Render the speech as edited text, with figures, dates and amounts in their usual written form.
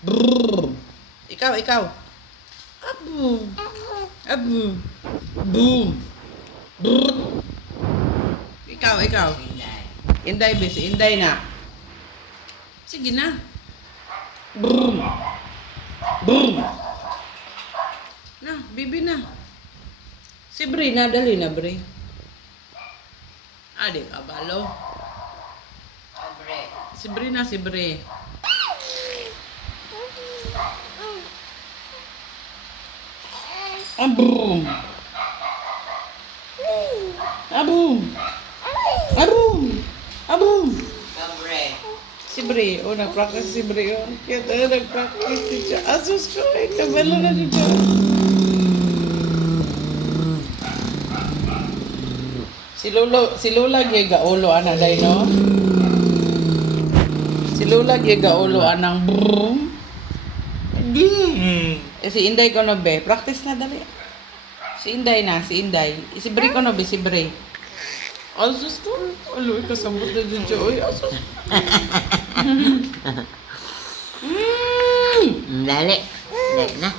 Brrr. Ikaw. Abu. Abu. Boom. Brrr. Ikaw. Inday, besi. Inday na. Sige na. Brrr. Brrr. Na, bibi na. Si Bri na, dali na, Bri. Adik, abalo. Si Bri na, si Bri. Abum. Abum. Abum. Abum. Si Bri. Oh, nag-practice si Bri. Oh, kaya tayo nag-practice siya. Asus ko, kabalo na dito. Si Lola giga ulo ana day no. Si Lola giga ulo anang brum. Di. Si Inday ko no be, practice na dali. Si Inday. Si Bri ko no be, si Bri. Asus ko. Alo ka sambot na dito. Oy, asus. Dali. Dali na.